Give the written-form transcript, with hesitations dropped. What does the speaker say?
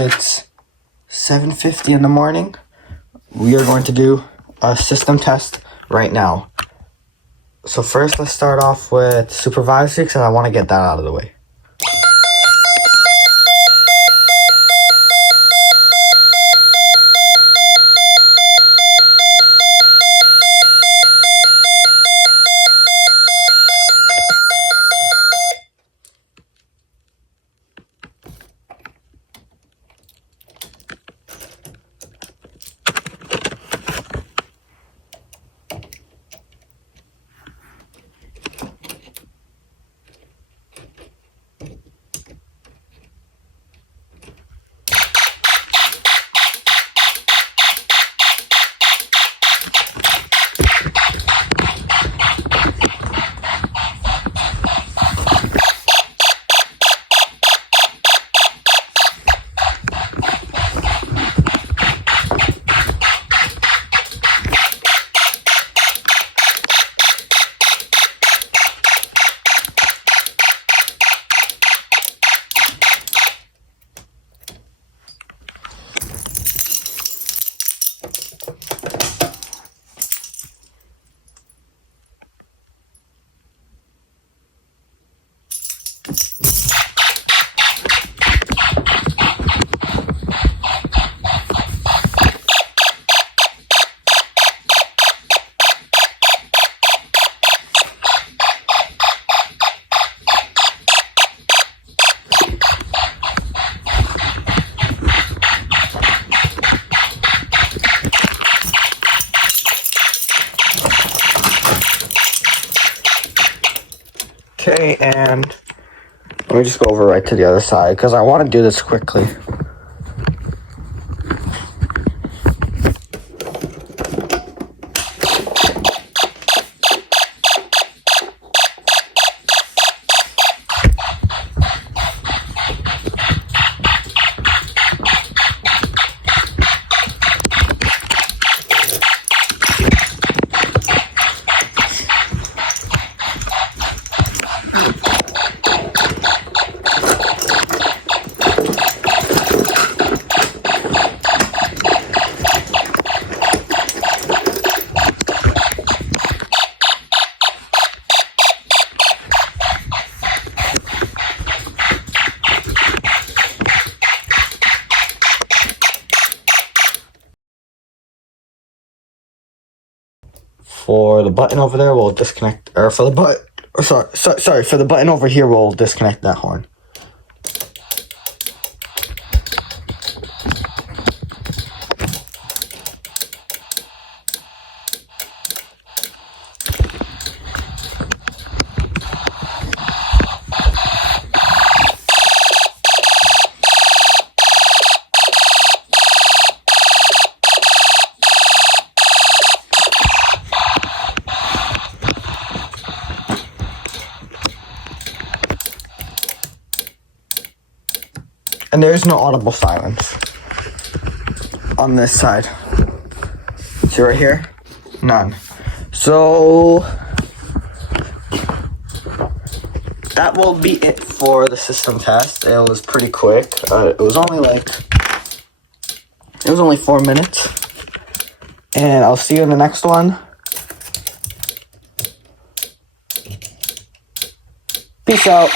It's 7:50 in the morning. We are going to do a system test right now. So first, let's start off with supervisory because I want to get that out of the way. Okay, and let me just go over right to the other side because I want to do this quickly. For the button over there, we'll disconnect, or for the for the button over here, we'll disconnect that horn. And there's no audible silence on this side. See right here? None. So that will be it for the system test. It was pretty quick. It was only 4 minutes. And I'll see you in the next one. Peace out.